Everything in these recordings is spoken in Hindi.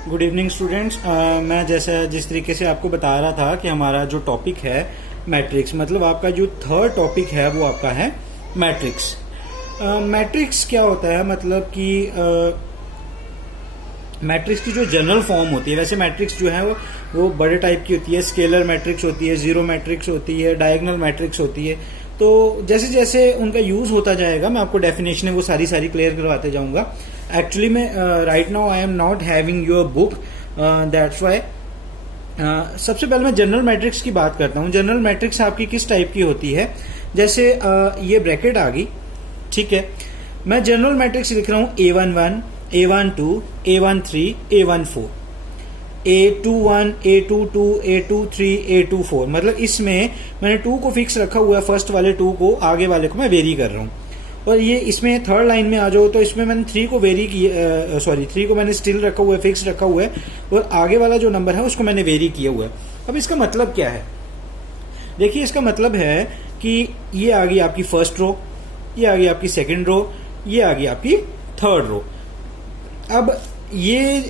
Good evening students. मैं जिस तरीके से आपको बता रहा था कि हमारा जो टॉपिक है मैट्रिक्स, मतलब आपका जो थर्ड टॉपिक है वो आपका है मैट्रिक्स। मैट्रिक्स क्या होता है, मतलब कि मैट्रिक्स की जो जनरल फॉर्म होती है, वैसे मैट्रिक्स जो है वो बड़े टाइप की होती है। स्केलर मैट्रिक्स होती है, जीरो मैट्रिक्स होती है, डायगोनल मैट्रिक्स होती है। तो जैसे जैसे उनका यूज होता जाएगा मैं आपको डेफिनेशन है वो सारी क्लियर करवाते जाऊंगा। एक्चुअली में right now I am not having your book, that's why. सबसे पहले मैं जनरल मैट्रिक्स की बात करता हूँ। जनरल मैट्रिक्स आपकी किस टाइप की होती है, जैसे ये ब्रैकेट आ गई, ठीक है। मैं जनरल मैट्रिक्स लिख रहा हूँ A11, A12, A13, A14, A21, A22, A23, A24। मतलब इसमें मैंने 2 को फिक्स रखा हुआ है, फर्स्ट वाले 2 को, आगे वाले को मैं वेरी कर रहा हूँ। और ये इसमें थर्ड लाइन में आ जाओ तो इसमें मैंने 3 को वेरी किया, 3 को मैंने स्टिल रखा हुआ है, फिक्स रखा हुआ है, और आगे वाला जो नंबर है उसको मैंने वेरी किया हुआ है। अब इसका मतलब क्या है, देखिए इसका मतलब है कि ये आ गई आपकी फर्स्ट रो, ये आ गई आपकी सेकंड रो, ये आ गई आपकी थर्ड रो। अब ये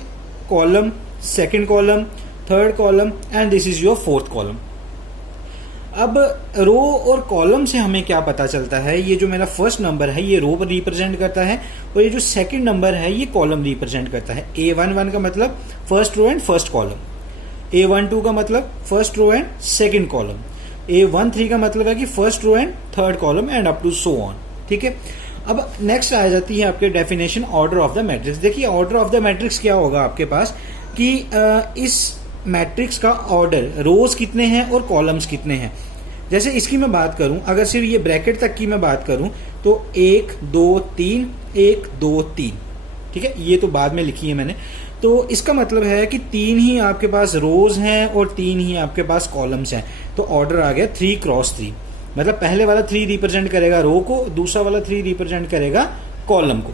column, second column, third column, and this is your fourth column. अब रो और कॉलम से हमें क्या पता चलता है, ये जो मेरा फर्स्ट नंबर है ये रो रिप्रेजेंट करता है, और ये जो सेकंड नंबर है ये कॉलम रिप्रेजेंट करता है। A11 का मतलब first row and first column, A12 का मतलब first row and second column, A13 का मतलब है कि first row and third column, and up to so on, ठीक है। अब नेक्स्ट आ जाती है आपके definition order of the matrix. देखिए ऑर्डर ऑफ द मैट्रिक्स क्या होगा आपके पास कि इस मैट्रिक्स का ऑर्डर, रोज कितने हैं और कॉलम्स कितने हैं। जैसे इसकी मैं बात करूं, अगर सिर्फ ये ब्रैकेट तक की मैं बात करूं तो 1 2 3 1 2 3, ठीक है। ये तो बाद में लिखी है मैंने। तो इसका मतलब है कि 3 ही आपके पास रोज हैं और 3 ही आपके पास कॉलम्स हैं। तो ऑर्डर आ गया 3 क्रॉस 3, मतलब पहले वाला 3 रिप्रेजेंट करेगा रो को, दूसरा वाला 3 रिप्रेजेंट करेगा कॉलम को।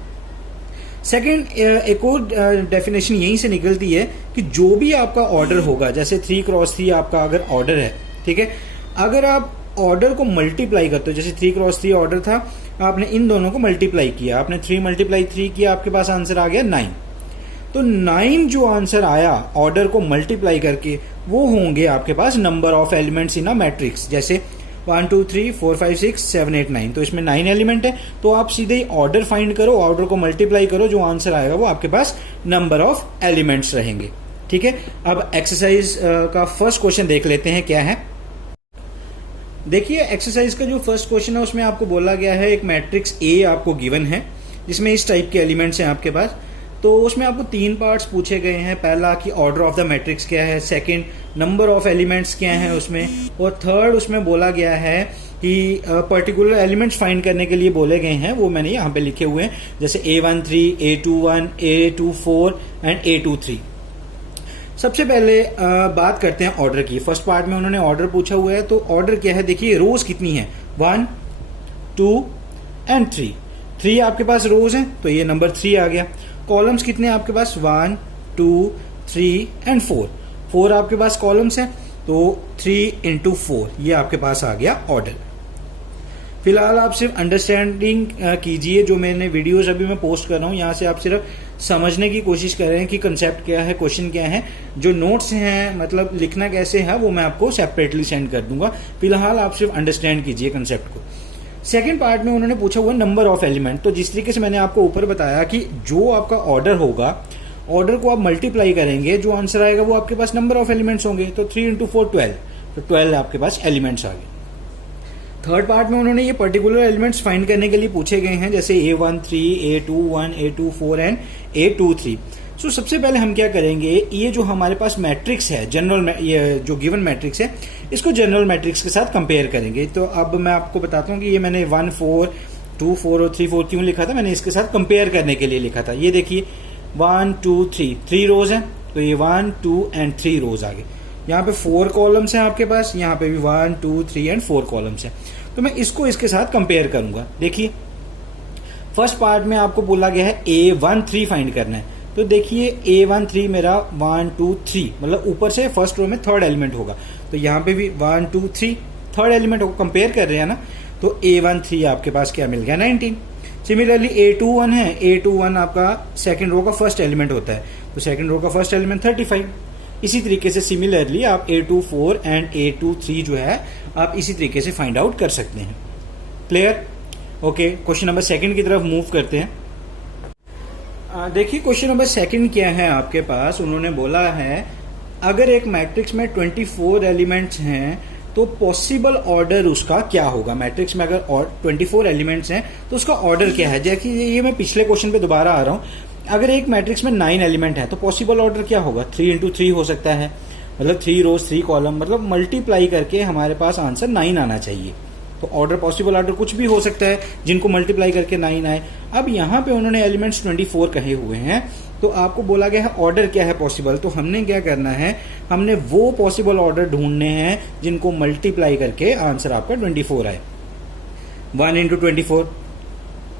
सेकेंड, एक और डेफिनेशन यहीं से निकलती है कि जो भी आपका ऑर्डर होगा, जैसे 3 क्रॉस 3 आपका अगर ऑर्डर है, ठीक है, अगर आप ऑर्डर को मल्टीप्लाई करते हो, जैसे 3 क्रॉस 3 ऑर्डर था, आपने इन दोनों को मल्टीप्लाई किया, आपने 3 मल्टीप्लाई 3 किया, आपके पास आंसर आ गया 9। तो 9 जो आंसर आया ऑर्डर को मल्टीप्लाई करके, वो होंगे आपके पास number of elements in a matrix. जैसे 1 2 3 4 5 6 7 8 9, तो इसमें 9 एलिमेंट है। तो आप सीधे ही ऑर्डर फाइंड करो, ऑर्डर को मल्टीप्लाई करो, जो आंसर आएगा वो आपके पास नंबर ऑफ एलिमेंट्स रहेंगे, ठीक है। अब एक्सरसाइज का फर्स्ट क्वेश्चन देख लेते हैं क्या है। देखिए एक्सरसाइज का जो फर्स्ट क्वेश्चन है उसमें आपको बोला गया है एक मैट्रिक्स ए आपको गिवन है, जिसमें इस टाइप के एलिमेंट्स हैं आपके पास। तो उसमें आपको 3 पार्ट्स पूछे गए हैं। पहला कि ऑर्डर ऑफ द मैट्रिक्स क्या है, सेकंड नंबर ऑफ एलिमेंट्स क्या है उसमें, और थर्ड उसमें बोला गया है कि पर्टिकुलर एलिमेंट्स फाइंड करने के लिए बोले गए हैं, वो मैंने यहाँ पे लिखे हुए हैं, जैसे A13, A21, A24 and A23। सबसे पहले बात करते हैं ऑर्डर की। फर्स्ट पार्ट में उन्होंने ऑर्डर पूछा हुआ है, तो ऑर्डर क्या है, देखिए रोज कितनी है, 1 2 एंड 3। 3 आपके पास रोज हैं तो ये नंबर 3 आ गया। कॉलम्स कितने आपके पास, 1 2 3 एंड 4। 4 आपके पास कॉलम्स हैं, तो 3 इंटू 4 ये आपके पास आ गया ऑर्डर। फिलहाल आप सिर्फ अंडरस्टैंडिंग कीजिए, जो मैंने वीडियोस अभी मैं पोस्ट कर रहा हूँ यहाँ से आप सिर्फ समझने की कोशिश कर रहे हैं कि कंसेप्ट क्या है, क्वेश्चन क्या है। जो नोट्स हैं, मतलब लिखना कैसे है, वो मैं आपको सेपरेटली सेंड कर दूंगा। फिलहाल आप सिर्फ अंडरस्टैंड कीजिए कंसेप्ट को। सेकेंड पार्ट में उन्होंने पूछा हुआ नंबर ऑफ एलिमेंट। तो जिस तरीके से मैंने आपको ऊपर बताया कि जो आपका ऑर्डर होगा, ऑर्डर को आप मल्टीप्लाई करेंगे, जो आंसर आएगा वो आपके पास नंबर ऑफ एलिमेंट्स होंगे। तो 3 इंटू 4 12, तो 12 आपके पास एलिमेंट्स आ गए। थर्ड पार्ट में उन्होंने ये पर्टिकुलर एलिमेंट्स फाइंड करने के लिए पूछे गए हैं, जैसे A13, A21, A24 and A23। सो सबसे पहले हम क्या करेंगे, ये जो हमारे पास मैट्रिक्स है जनरल, ये जो गिवन मैट्रिक्स है, इसको जनरल मैट्रिक्स के साथ कंपेयर करेंगे। तो अब मैं आपको बताता हूँ कि ये मैंने 1 4 2 4 और 3 4 क्यों लिखा था, मैंने इसके साथ कंपेयर करने के लिए लिखा था। ये देखिए 1 2 3 रोज हैं, तो ये 1 2 एंड 3 रोज आ गए। यहाँ पे 4 कॉलम्स हैं आपके पास, यहाँ पे भी 1 2 3 एंड 4 कॉलम्स हैं। तो मैं इसको इसके साथ कंपेयर करूंगा। देखिए फर्स्ट पार्ट में आपको बोला गया है A13 फाइंड करना है, तो देखिए A13 मेरा 1 2 3, मतलब ऊपर से फर्स्ट रो में थर्ड एलिमेंट होगा, तो यहाँ पे भी 1 2 3 थर्ड एलिमेंट होगा, कंपेयर कर रहे हैं ना। तो A13 आपके पास क्या मिल गया, 19। सिमिलरली A21 है, A21 आपका सेकंड रो का फर्स्ट एलिमेंट होता है, तो सेकंड रो का फर्स्ट एलिमेंट 35। इसी तरीके से सिमिलरली आप A24 एंड A23 जो है आप इसी तरीके से फाइंड आउट कर सकते हैं। Clear? Okay, question number second की तरफ मूव करते हैं। देखिए क्वेश्चन नंबर सेकंड क्या है आपके पास, उन्होंने बोला है अगर एक मैट्रिक्स में 24 एलिमेंट्स हैं तो पॉसिबल ऑर्डर उसका क्या होगा। मैट्रिक्स में अगर 24 एलिमेंट्स हैं तो उसका ऑर्डर क्या है। जैसे ये मैं पिछले क्वेश्चन पे दोबारा आ रहा हूं, अगर एक मैट्रिक्स में 9 एलिमेंट है तो पॉसिबल ऑर्डर क्या होगा, 3 into 3 हो सकता है, मतलब 3 रोज 3 कॉलम, मतलब मल्टीप्लाई करके हमारे पास आंसर 9 आना चाहिए। तो ऑर्डर, पॉसिबल ऑर्डर कुछ भी हो सकता है जिनको मल्टीप्लाई करके 9 आए। अब यहाँ पे उन्होंने एलिमेंट्स 24 कहे हुए हैं, तो आपको बोला गया है ऑर्डर क्या है पॉसिबल, तो हमने क्या करना है, हमने वो पॉसिबल ऑर्डर ढूंढने हैं जिनको मल्टीप्लाई करके आंसर आपका 24 आए। 1 into 24,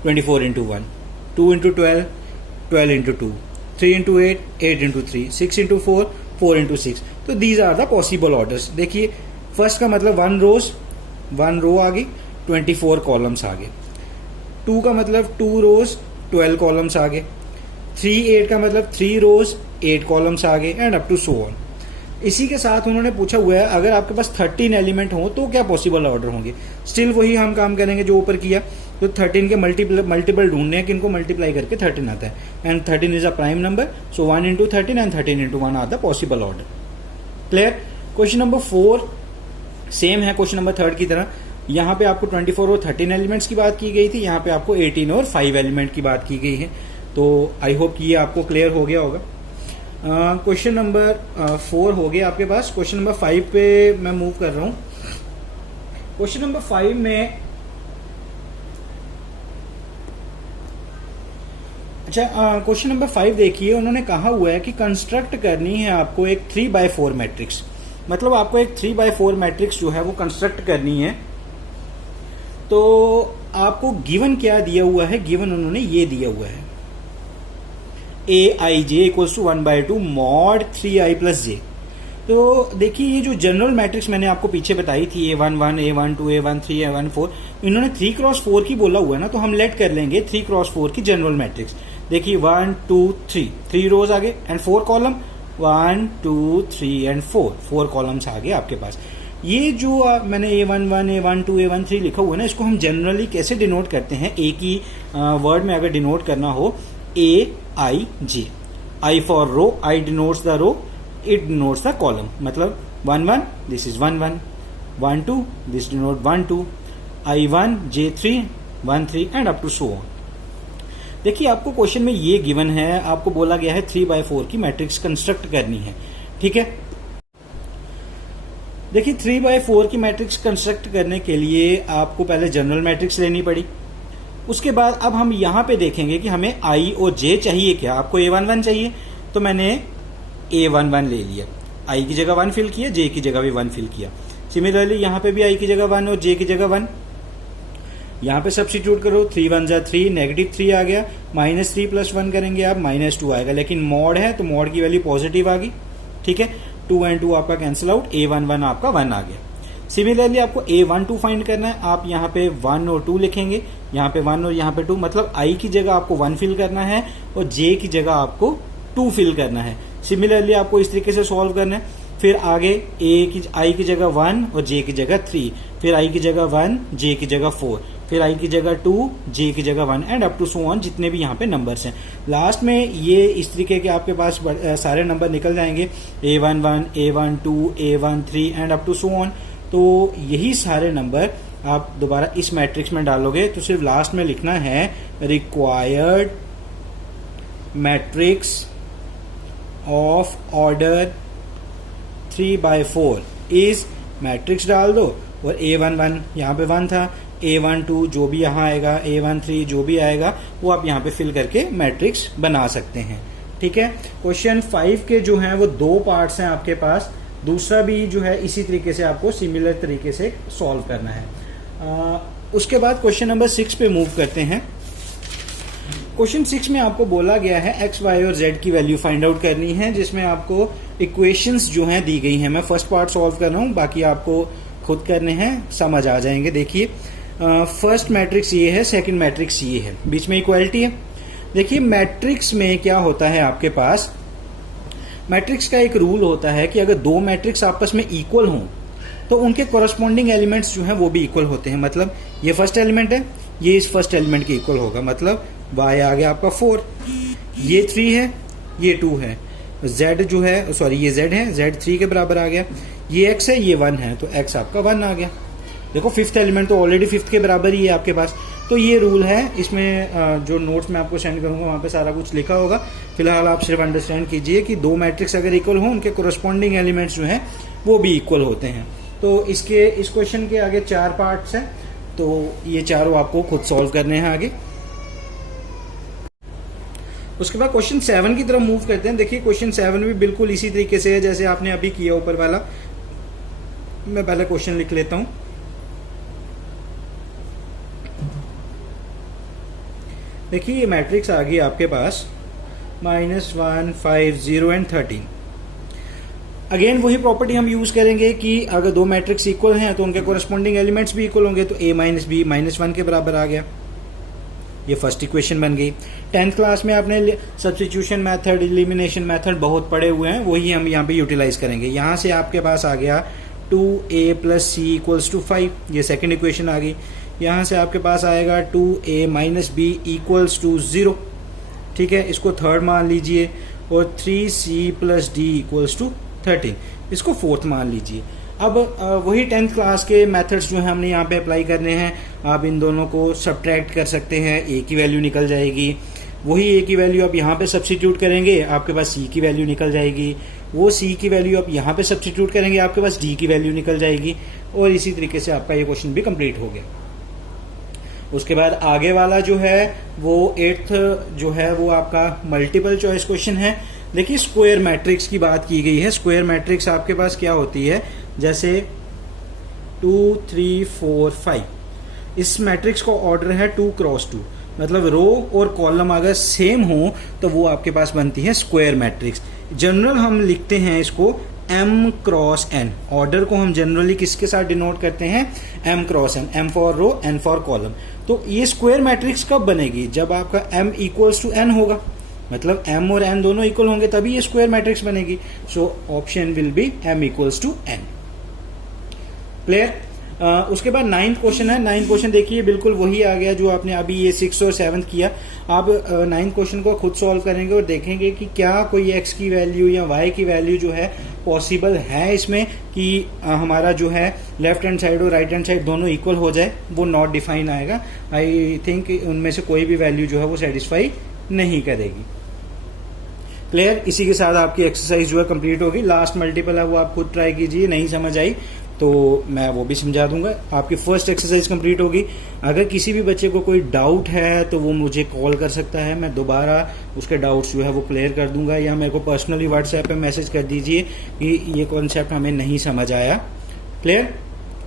24 into 1, 2 into 12, 12 into 2, 3 into 8, 8 into 3, 6 into 4, 4 into 6। तो these are the possible orders. देखिए फर्स्ट का मतलब 1 रो आ गई, 24 कॉलम्स आ गए। 2 का मतलब 2 रोज 12 कॉलम्स आ गए। 8 का मतलब 3 रोज 8 कॉलम्स आ गए and up to so on. इसी के साथ उन्होंने पूछा हुआ है अगर आपके पास 13 एलिमेंट हो तो क्या पॉसिबल ऑर्डर होंगे। स्टिल वही हम काम करेंगे जो ऊपर किया, तो 13 के मल्टीपल ढूंढने हैं कि इनको मल्टीप्लाई करके 13 आता है and 13 is a prime number, so 1 into 13 and 13 into 1 are the possible order. Clear? Question number 4 same है क्वेश्चन नंबर 3 की तरह। यहाँ पे आपको 24 और 13 एलिमेंट्स की बात की गई थी, यहाँ पे आपको 18 और 5 एलिमेंट की बात की गई है। तो आई होप कि ये आपको क्लियर हो गया होगा। क्वेश्चन नंबर 4 हो गया आपके पास। क्वेश्चन नंबर 5 पे मैं मूव कर रहा हूं। क्वेश्चन नंबर 5 में क्वेश्चन नंबर 5 देखिए, उन्होंने कहा हुआ है कि कंस्ट्रक्ट करनी है आपको एक 3/4 मैट्रिक्स। मतलब आपको एक 3/4 मैट्रिक्स जो है वो कंस्ट्रक्ट करनी है। तो आपको गिवन क्या दिया हुआ है, गिवन उन्होंने ये दिया हुआ है aij equals to 1/2 mod 3i plus j। तो देखिए ये जो जनरल मैट्रिक्स मैंने आपको पीछे बताई थी A11, A12, A13, A14, इन्होंने 3x4 की बोला हुआ है ना, तो हम लेट कर लेंगे 3x4 की जनरल मैट्रिक्स। देखिए 1 2 3 रोज आगे एंड 4 कॉलम, 1 2 3 एंड 4 कॉलम्स आ गए आपके पास। ये जो मैंने A11, A12, A13 लिखा हुआ है ना, इसको हम जनरली कैसे डिनोट करते हैं, एक ही वर्ड में अगर डिनोट करना हो, aij, I for row, I denotes the row, it denotes the column। मतलब 1 1 this is 1 1, 1 2 this denote 1 2, I1 J3 1 3 and up to so on. देखिए आपको क्वेश्चन में ये गिवन है, आपको बोला गया है 3/4 की मैट्रिक्स कंस्ट्रक्ट करनी है। ठीक है, देखिए 3/4 की मैट्रिक्स कंस्ट्रक्ट करने के लिए आपको पहले जनरल मैट्रिक्स लेनी पड़ी। उसके बाद अब हम यहां पे देखेंगे कि हमें I और J चाहिए क्या। आपको A11 चाहिए तो मैंने A11 ले लिया, I की जगह 1 फिल किया, J की जगह भी 1 फिल किया। सिमिलरली यहाँ पे भी I की जगह 1 और J की जगह 1, यहाँ पे सब्स्टिट्यूट करो, 3 1 जा 3, -3 आ गया, -3 + 1 करेंगे आप -2 आएगा, लेकिन मॉड है तो मॉड की वैल्यू पॉजिटिव आ गई। ठीक है, 2 and 2 आपका कैंसिल आउट, A11 आपका 1 आ गया। सिमिलरली आपको A12 फाइंड करना है, आप यहाँ पे 1 और 2 लिखेंगे, यहाँ पे 1 और यहाँ पे 2, मतलब I की जगह आपको 1 फिल करना है और J की जगह आपको 2 फिल करना है। सिमिलरली आपको इस तरीके से सॉल्व करना है। फिर आगे I की जगह 1 और J की जगह 3, फिर I की जगह 1, J की जगह 4, फिर I की जगह 2, J की जगह 1 and up to so on, जितने भी यहाँ पे नंबर्स हैं। लास्ट में ये इस तरीके के आपके पास सारे नंबर निकल जाएंगे, A11, A12, A13 and up to so on. तो यही सारे नंबर आप दोबारा इस मैट्रिक्स में डालोगे तो सिर्फ लास्ट में लिखना है required matrix of order 3/4 is, matrix डाल दो और A11 यहाँ पे 1 था, A12 जो भी यहाँ आएगा, A13 जो भी आएगा वो आप यहाँ पे फिल करके मैट्रिक्स बना सकते हैं। ठीक है, क्वेश्चन 5 के जो हैं वो 2 पार्ट्स हैं आपके पास, दूसरा भी जो है इसी तरीके से आपको सिमिलर तरीके से सॉल्व करना है। उसके बाद क्वेश्चन नंबर 6 पे मूव करते हैं। क्वेश्चन 6 में आपको बोला गया है x, y और z की वैल्यू फाइंड आउट करनी है, जिसमें आपको इक्वेशंस जो हैं दी गई हैं। मैं फर्स्ट पार्ट सॉल्व कर रहा हूँ, बाकी आपको खुद करने हैं, समझ आ जाएंगे। देखिए फर्स्ट मैट्रिक्स ये है, सेकंड मैट्रिक्स ये है, बीच में इक्वालिटी है। देखिए मैट्रिक्स में क्या होता है, आपके पास मैट्रिक्स का एक रूल होता है कि अगर दो मैट्रिक्स आपस में इक्वल हों तो उनके कोरस्पॉन्डिंग एलिमेंट्स जो हैं वो भी इक्वल होते हैं। मतलब ये फर्स्ट एलिमेंट है, ये इस फर्स्ट एलिमेंट के इक्वल होगा, मतलब y आ गया आपका 4, ये 3 है, ये 2 है, z जो है सॉरी ये z है, z 3 के बराबर आ गया, ये x है, ये 1 है, तो x आपका 1 आ गया। देखो फिफ्थ एलिमेंट तो ऑलरेडी फिफ्थ के बराबर ही है आपके पास। तो ये रूल है, इसमें जो नोट्स मैं आपको सेंड करूंगा वहाँ पे सारा कुछ लिखा होगा। फिलहाल आप सिर्फ अंडरस्टैंड कीजिए कि दो मैट्रिक्स अगर इक्वल हो उनके कोरस्पॉन्डिंग एलिमेंट्स जो हैं वो भी इक्वल होते हैं। तो इस क्वेश्चन के आगे 4 पार्ट्स हैं, तो ये चारों आपको खुद सॉल्व करने हैं आगे। उसके बाद क्वेश्चन 7 की तरफ मूव करते हैं। देखिए क्वेश्चन 7 भी बिल्कुल इसी तरीके से है जैसे आपने अभी किया ऊपर वाला। मैं पहले क्वेश्चन लिख लेता हूं। देखिए ये मैट्रिक्स आ गई आपके पास -1, 5, 0 एंड 13। अगेन वही प्रॉपर्टी हम यूज करेंगे कि अगर दो मैट्रिक्स इक्वल हैं तो उनके कोरस्पॉन्डिंग एलिमेंट्स भी इक्वल होंगे। तो a माइनस बी -1 के बराबर आ गया, ये फर्स्ट इक्वेशन बन गई। 10th क्लास में आपने सब्स्टिट्यूशन मेथड, एलिमिनेशन मेथड बहुत पढ़े हुए हैं, वही हम यहाँ पे यूटिलाइज करेंगे। यहाँ से आपके पास आ गया 2a + c = 5, ये सेकेंड इक्वेशन आ गई। यहाँ से आपके पास आएगा 2a - b = 0, ठीक है, इसको थर्ड मान लीजिए। और 3c + d = 13, इसको फोर्थ मान लीजिए। अब वही 10th क्लास के मेथड्स जो है हमने यहाँ पे अप्लाई करने हैं। आप इन दोनों को सब्ट्रैक्ट कर सकते हैं, a की वैल्यू निकल जाएगी। वही a की वैल्यू आप यहाँ पे सब्स्टिट्यूट करेंगे, आपके पास c की वैल्यू निकल जाएगी। वो c की वैल्यू आप यहाँ पे सब्स्टिट्यूट करेंगे, आपके पास d की वैल्यू निकल जाएगी। और इसी तरीके से आपका ये क्वेश्चन भी कंप्लीट हो गया। उसके बाद आगे वाला जो है वो 8th जो है वो आपका मल्टीपल चॉइस क्वेश्चन है। देखिए स्क्वायर मैट्रिक्स की बात की गई है। स्क्वायर मैट्रिक्स आपके पास क्या होती है, जैसे 2, 3, 4, 5, इस मैट्रिक्स का ऑर्डर है 2 × 2, मतलब रो और कॉलम अगर सेम हो तो वो आपके पास बनती है स्क्वायर मैट्रिक्स। जनरल हम लिखते हैं इसको m × n। ऑर्डर को हम जनरली किसके साथ डिनोट करते हैं, m × n, m for row, n for column. तो ये स्क्वायर मैट्रिक्स कब बनेगी, जब आपका m = n होगा, मतलब m और n दोनों इक्वल होंगे तभी ये स्क्वायर मैट्रिक्स बनेगी। So option will be m = n। Clear. उसके बाद 9th क्वेश्चन है। 9th क्वेश्चन देखिए बिल्कुल वही आ गया जो आपने अभी ये 6th और 7th किया। आप 9th क्वेश्चन को खुद सॉल्व करेंगे और देखेंगे कि क्या कोई x की वैल्यू या y की वैल्यू जो है पॉसिबल है इसमें कि हमारा जो है लेफ्ट हैंड साइड और राइट हैंड साइड दोनों इक्वल हो जाए। वो नॉट डिफाइन आएगा। आई थिंक उनमें से कोई भी वैल्यू जो है वो सेटिस्फाई नहीं करेगी। क्लियर। इसी के साथ आपकी एक्सरसाइज जो है कंप्लीट होगी। लास्ट मल्टीपल है वो आप खुद ट्राई कीजिए, नहीं समझ आई तो मैं वो भी समझा दूंगा। आपकी फर्स्ट एक्सरसाइज कंप्लीट होगी। अगर किसी भी बच्चे को कोई डाउट है तो वो मुझे कॉल कर सकता है, मैं दोबारा उसके डाउट्स जो है वो क्लियर कर दूंगा, या मेरे को पर्सनली व्हाट्सएप पे मैसेज कर दीजिए कि ये कॉन्सेप्ट हमें नहीं समझ आया। क्लियर।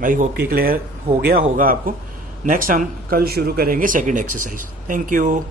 आई होप कि क्लियर हो गया होगा आपको। नेक्स्ट हम कल शुरू करेंगे सेकेंड एक्सरसाइज। Thank you.